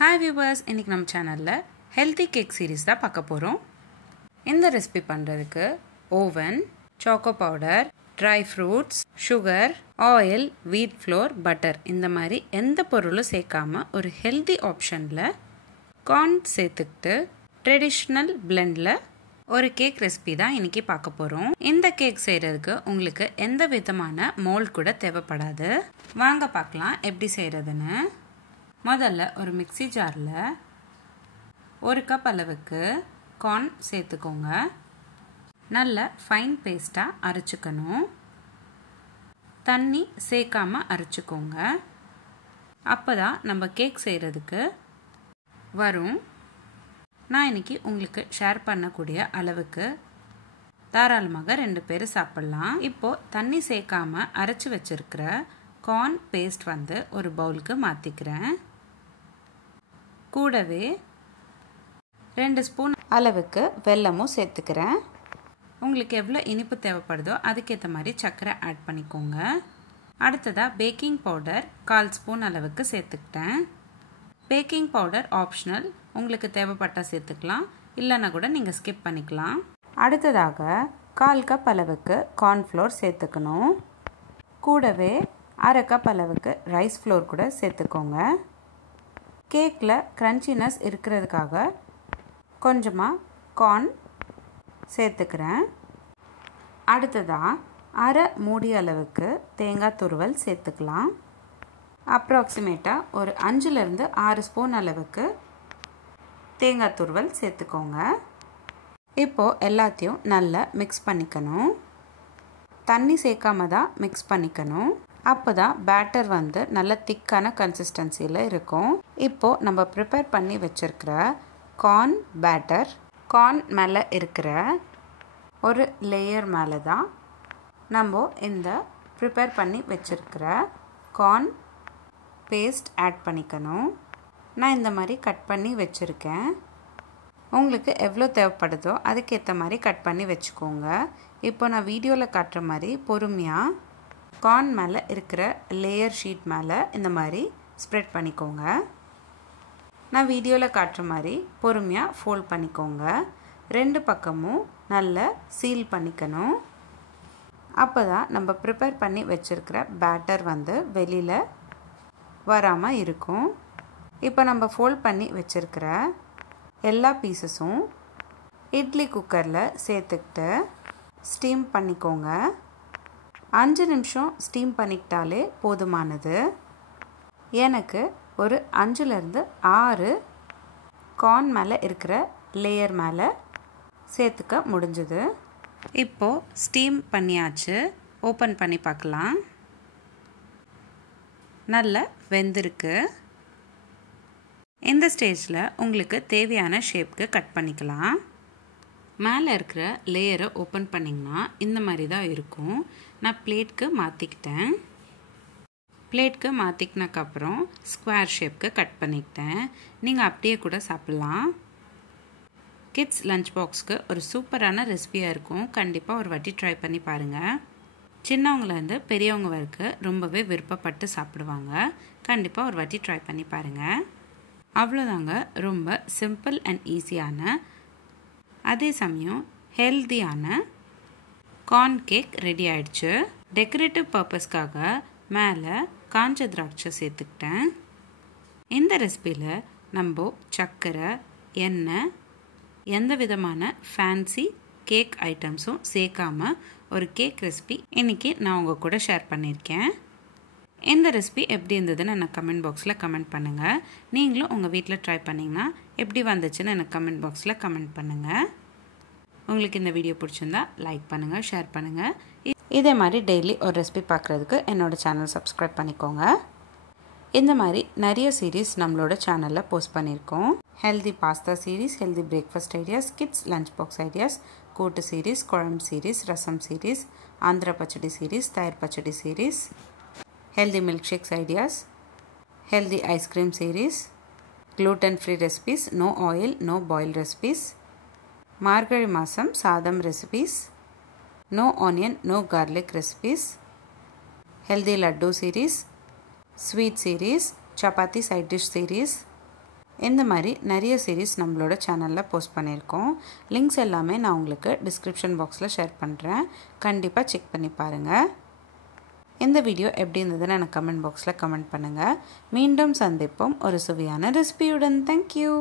Hi viewers, இன்னைக்கு நம்ம சேனல்ல healthy cake series தான் பார்க்க போறோம். இந்த ரெசிபி பண்றதுக்கு oven, choco powder, dry fruits, sugar, oil, wheat flour, butter இந்த மாதிரி எந்த பொருளும் சேர்க்காம ஒரு healthy optionல corn சேர்த்துக்கிட்டு traditional blendல ஒரு கேக் ரெசிபி தான் இன்னைக்கு பார்க்க போறோம். இந்த கேக் செய்யிறதுக்கு உங்களுக்கு எந்த விதமான மோல்ட் கூட தேவைப்படாது. வாங்க பார்க்கலாம் எப்படி செய்யிறதுன்னு. முதல்ல ஒரு மிக்ஸி ஜார்ல 1 கப் அளவுக்கு corn சேர்த்துக்கோங்க. நல்ல ஃபைன் பேஸ்டா அரைச்சுக்கணும். தண்ணி சேர்க்காம அரைச்சுக்கோங்க. அப்பதான் நம்ம கேக் செய்யிறதுக்கு வரும். நான் இன்னைக்கு உங்களுக்கு ஷேர் பண்ணக்கூடிய அளவுக்கு தாராளமாக 2 பேர் சாப்பிடலாம். இப்போ தண்ணி சேர்க்காம அரைச்சு வச்சிருக்கிற corn பேஸ்ட் வந்து ஒரு பவுலுக்கு மாத்திக்கிறேன். கூடவே 2 ஸ்பூன் அளவுக்கு வெல்லமும் சேர்த்துக்கிறேன். உங்களுக்கு எவ்வளோ இனிப்பு தேவைப்படுதோ அதுக்கேற்ற மாதிரி சர்க்கரை ஆட் பண்ணிக்கோங்க. அடுத்ததாக பேக்கிங் பவுடர் 1/4 ஸ்பூன் அளவுக்கு சேர்த்துக்கிட்டேன். பேக்கிங் பவுடர் ஆப்ஷனல், உங்களுக்கு தேவைப்பட்டால் சேர்த்துக்கலாம், இல்லைன்னா கூட நீங்கள் ஸ்கிப் பண்ணிக்கலாம். அடுத்ததாக 1/4 கப் அளவுக்கு கார்ன்ஃப்ளோர் சேர்த்துக்கணும். கூடவே 1/2 கப் அளவுக்கு ரைஸ் ஃப்ளோர் கூட சேர்த்துக்கோங்க. கேக்கில் க்ரன்ச்சினஸ் இருக்கிறதுக்காக கொஞ்சமாக கார்ன் சேர்த்துக்கிறேன். அடுத்ததாக 1/2 மூடி அளவுக்கு தேங்காய் துருவல் சேர்த்துக்கலாம். அப்ராக்சிமேட்டாக ஒரு 5லேருந்து 6 ஸ்பூன் அளவுக்கு தேங்காய் துருவல் சேர்த்துக்கோங்க. இப்போது எல்லாத்தையும் நல்லா மிக்ஸ் பண்ணிக்கணும். தண்ணி சேர்க்காம தான் மிக்ஸ் பண்ணிக்கணும். அப்போ தான் பேட்டர் வந்து நல்ல திக்கான கன்சிஸ்டன்சியில் இருக்கும். இப்போது நம்ம ப்ரிப்பேர் பண்ணி வச்சுருக்கிற கார்ன் பேட்டர் கார்ன் மேலே இருக்கிற ஒரு லேயர் மேலே தான் நம்ம இந்த ப்ரிப்பேர் பண்ணி வச்சுருக்கிற கார்ன் பேஸ்ட் ஆட் பண்ணிக்கணும். நான் இந்த மாதிரி கட் பண்ணி வச்சுருக்கேன். உங்களுக்கு எவ்வளோ தேவைப்படுதோ அதுக்கேற்ற மாதிரி கட் பண்ணி வச்சுக்கோங்க. இப்போ நான் வீடியோவில் காட்டுற மாதிரி பொறுமையாக கார்ன் மேலே இருக்கிற லேயர் ஷீட் மேலே இந்த மாதிரி ஸ்ப்ரெட் பண்ணிக்கோங்க. நான் வீடியோவில் காட்டுற மாதிரி பொறுமையாக ஃபோல்ட் பண்ணிக்கோங்க. 2 பக்கமும் நல்லா சீல் பண்ணிக்கணும். அப்போ தான் நம்ம ப்ரிப்பேர் பண்ணி வச்சுருக்கிற பேட்டர் வந்து வெளியில் வராமல் இருக்கும். இப்போ நம்ம ஃபோல்ட் பண்ணி வச்சுருக்கிற எல்லா பீசஸும் இட்லி குக்கரில் சேர்த்துக்கிட்டு ஸ்டீம் பண்ணிக்கோங்க. 5 நிமிஷம் ஸ்டீம் பண்ணிக்கிட்டாலே போதுமானது. எனக்கு ஒரு 5லேருந்து 6 கார்ன் மேலே இருக்கிற லேயர் மேலே சேர்த்துக்க முடிஞ்சுது. இப்போது ஸ்டீம் பண்ணியாச்சு. ஓப்பன் பண்ணி பார்க்கலாம். நல்லா வெந்திருக்கு. இந்த ஸ்டேஜில் உங்களுக்கு தேவையான ஷேப்க்கு கட் பண்ணிக்கலாம். மேலே இருக்கிற லேயரை ஓப்பன் பண்ணிங்கன்னா இந்த மாதிரி தான் இருக்கும். நான் பிளேட்க்கு மாற்றிக்கிட்டேன். பிளேட்க்கு மாற்றிக்கினக்கப்புறம் ஸ்கொயர் ஷேப்க்கு கட் பண்ணிக்கிட்டேன். நீங்கள் அப்படியே கூட சாப்பிட்லாம். கிட்ஸ் லஞ்ச் பாக்ஸ்க்கு ஒரு சூப்பரான ரெசிபியாக இருக்கும். கண்டிப்பாக ஒரு வாட்டி ட்ரை பண்ணி பாருங்கள். சின்னவங்கலேருந்து பெரியவங்க வரைக்கும் ரொம்பவே விருப்பப்பட்டு சாப்பிடுவாங்க. கண்டிப்பாக ஒரு வாட்டி ட்ரை பண்ணி பாருங்கள். அவ்வளோதாங்க. ரொம்ப சிம்பிள் அண்ட் ஈஸியான, அதே சமயம் ஹெல்தியான கார்ன் கேக் ரெடி ஆயிடுச்சு. டெக்கரேட்டிவ் பர்பஸ்க்காக மேலே காஞ்ச திராட்சை சேர்த்துக்கிட்டேன். இந்த ரெசிபியில் நம்ம சர்க்கரை, எண்ணெய், எந்த விதமான ஃபேன்சி கேக் ஐட்டம்ஸும் சேர்க்காம ஒரு கேக் ரெசிபி இன்றைக்கி நான் உங்கள் கூட ஷேர் பண்ணியிருக்கேன். இந்த ரெசிபி எப்படி இருந்ததுன்னு எனக்கு கமெண்ட் பாக்ஸில் கமெண்ட் பண்ணுங்கள். நீங்களும் உங்கள் வீட்டில் ட்ரை பண்ணிங்கன்னா எப்படி வந்துச்சுன்னு எனக்கு கமெண்ட் பாக்ஸில் கமெண்ட் பண்ணுங்கள். உங்களுக்கு இந்த வீடியோ பிடிச்சிருந்தா லைக் பண்ணுங்கள், ஷேர் பண்ணுங்கள். இதே மாதிரி டெய்லி ஒரு ரெசிபி பார்க்குறதுக்கு என்னோடய சேனல் சப்ஸ்கிரைப் பண்ணிக்கோங்க. இந்த மாதிரி நிறைய சீரீஸ் நம்மளோட சேனலில் போஸ்ட் பண்ணியிருக்கோம். Healthy pasta series, healthy breakfast ideas, kids lunch box ideas, கூட்டு சீரீஸ், குழம்பு சீரீஸ், ரசம் சீரீஸ், ஆந்திரா பச்சடி சீரீஸ், தயிர் பச்சடி series, healthy milkshakes ideas, healthy ice cream series, gluten free recipes, no oil, no boil recipes, margari masam sadam recipes, no onion, no garlic recipes, healthy laddu series, sweet series, chapati side dish series, இந்த மாதிரி நிறைய series நம்மளோட சேனலில் post பண்ணியிருக்கோம். Links எல்லாமே நான் உங்களுக்கு description பாக்ஸில் ஷேர் பண்ணுறேன். கண்டிப்பாக செக் பண்ணி பாருங்கள். இந்த வீடியோ எப்படி இருந்ததுன்னு எனக்கு கமெண்ட் பாக்ஸில் கமெண்ட் பண்ணுங்கள். மீண்டும் சந்திப்போம் ஒரு சுவையான ரெசிபியுடன். தேங்க்யூ.